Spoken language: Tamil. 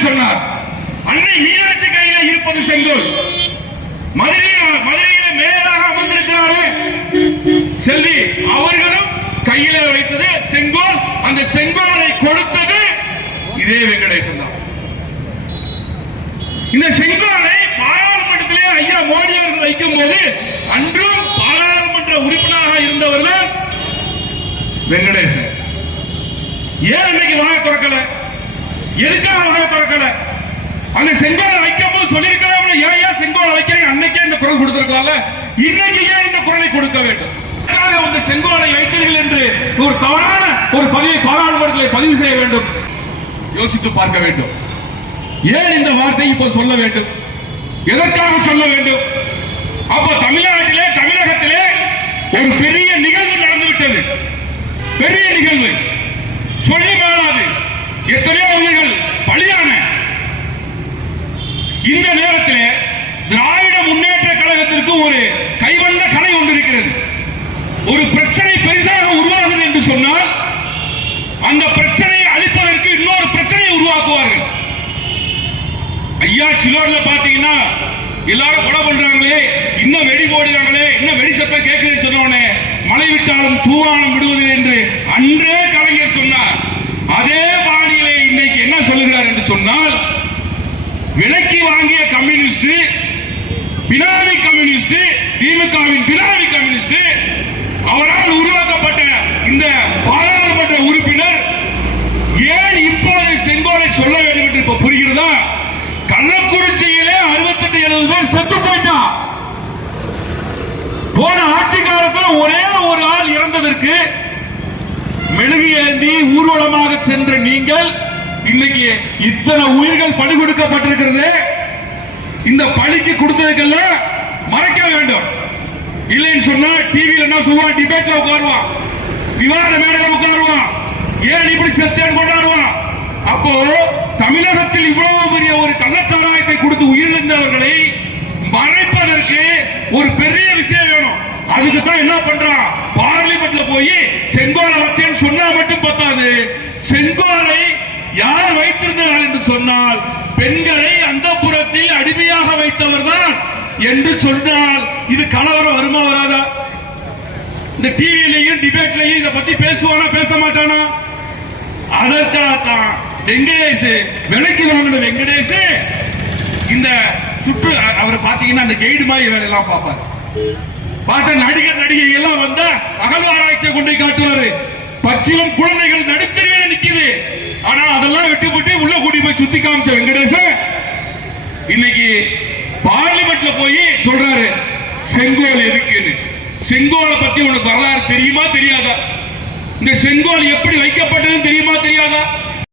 பாண்டியன் சொன்னார், அன்னை மீனாட்சி கையில இருப்பது செங்கோல். மதுரையில மேலாக அமர்ந்திருக்கிறாரே செல்வி, அவர்களும் கையில வைத்தது செங்கோல். அந்த செங்கோலை கொடுத்தது இதே வெங்கடேசன் தான். இந்த செங்கோலை பாராளுமன்றத்திலே ஐயா மோடி அவர்கள் வைக்கும் போது அன்றும் பாராளுமன்ற உறுப்பினராக இருந்தவர் தான் வெங்கடேசன். ஏன் இன்னைக்கு வாய திறக்கல? எதுக்காக வாய திறக்கல? அந்த செங்கோலை வைக்கும் போது சொல்லியிருக்கிறோம், ஏன் செங்கோலை வைக்கிறீங்க? அன்னைக்கே இந்த குரல் கொடுத்திருக்கலாம்ல, இன்னைக்கு ஏன் இந்த குரலை கொடுக்க வேண்டும்? அந்த செங்கோலை வைத்தீர்கள் என்று ஒரு தவறான ஒரு பதிவை பாராளுமன்றத்தில் பதிவு செய்ய வேண்டும். யோசித்து பார்க்க வேண்டும். ஏன் இந்த வார்த்தை இப்ப சொல்ல வேண்டும்? எதற்காக சொல்ல வேண்டும்? அப்ப தமிழ்நாட்டிலே, தமிழகத்திலே ஒரு பெரிய நிகழ்வு நடந்துவிட்டது. பெரிய நிகழ்வு சொல்லி மாறாது. எத்தனையோ உயிர்கள் பலியான இந்த நேரத்தில் திராவிட முன்னேற்ற கழகத்திற்கு ஒரு கைவந்த கலை ஒன்று இருக்கிறது. ஒரு பிரச்சனை பெரிசாக உருவாகுது என்று சொன்னால் அந்த பிரச்சனையை அழிப்பதற்கு இன்னொரு பிரச்சனையை உருவாக்குவார்கள். ஐயா சிலோர்ல பாத்தீங்கன்னா எல்லாரும் கொலை பண்றாங்களே, இன்னும் வெடி போடுறாங்களே, இன்னும் வெடி சத்தம் கேட்குதுன்னு சொன்னோடனே மழை விட்டாலும் தூவானம் விடுவது என்று அன்றே கலைஞர் சொன்னார். அதே பாணியிலே இன்னைக்கு என்ன சொல்லுகிறார் என்று சொன்னால், விலைக்கு வாங்கிய கம்யூனிஸ்ட், பினாமி கம்யூனிஸ்ட், திமுகவின் பினாமி கம்யூனிஸ்ட், அவரால் உருவாக்கப்பட்ட இந்த பாராளுமன்ற உறுப்பினர் ஏன் இப்போது செங்கோலை சொல்ல வேண்டும் என்று இப்ப புரிகிறதா? கள்ளக்குறிச்சியிலே 68-70 பேர் செத்து போயிட்டான். போன ஆட்சி காலத்தில் ஒரே ஒரு ஆள் இறந்ததற்கு மெழுகு ஏந்தி ஊர்வலமாக சென்ற நீங்கள் இன்னைக்கு இத்தனை உயிர்கள் பலி கொடுக்கப்பட்டிருக்கிறது. இந்த பலிக்கு கொடுத்ததுக்கெல்லாம் மறைக்க வேண்டும். இல்லைன்னு சொன்னா டிவியில் என்ன சொல்லுவான்? டிபேட்ல உட்காருவான், விவாத மேடையில் உட்காருவான், ஏன் இப்படி செத்தேன் கொண்டாடுவான். அப்போ தமிழகத்தில் இவ்வளவு பெரிய ஒரு கள்ளச்சாராயத்தை கொடுத்து உயிரிழந்தவர்களை மறைப்பதற்கு ஒரு பெரிய விஷயம் வேணும். அதுக்கு தான் என்ன பண்றான்? பார்லிமெண்ட்ல போய் செங்கோலை வச்சேன்னு சொன்னா மட்டும் பத்தாது. செங்கோலை யார் வைத்திருந்தார்கள் என்று சொன்னால் பெண்களை அந்தப்புறத்தில் அடிமையாக வைத்தவர் தான் என்று சொன்னால் இது கலவரம் வருமா வராதா? இந்த டிவியிலையும் டிபேட்லையும் இதை பத்தி பேசுவானா பேச மாட்டானா? அதற்காகத்தான் வெங்கடேஷ், விலைக்கு வாங்கின வெங்கடேஷ் இந்த சுற்று அவரை பாத்தீங்கன்னா அந்த கைடு மாதிரி வேலையெல்லாம் பார்ப்பாரு. பார்த்த நடிகர் நடிகை எல்லாம் வந்தா அகழ்வாராய்ச்சியை கொண்டு காட்டுவாரு. பச்சிலும் குழந்தைகள் நடுத்தரவே நிக்குது. ஆனா அதெல்லாம் விட்டுவிட்டு உள்ள கூட்டி போய் சுத்தி காமிச்ச வெங்கடேஷ் இன்னைக்கு பார்லிமெண்ட்ல போய் சொல்றாரு செங்கோல் எதுக்குன்னு. செங்கோலை பத்தி உனக்கு வரலாறு தெரியுமா தெரியாதா? இந்த செங்கோல் எப்படி வைக்கப்பட்டதுன்னு தெரியுமா தெரியாதா?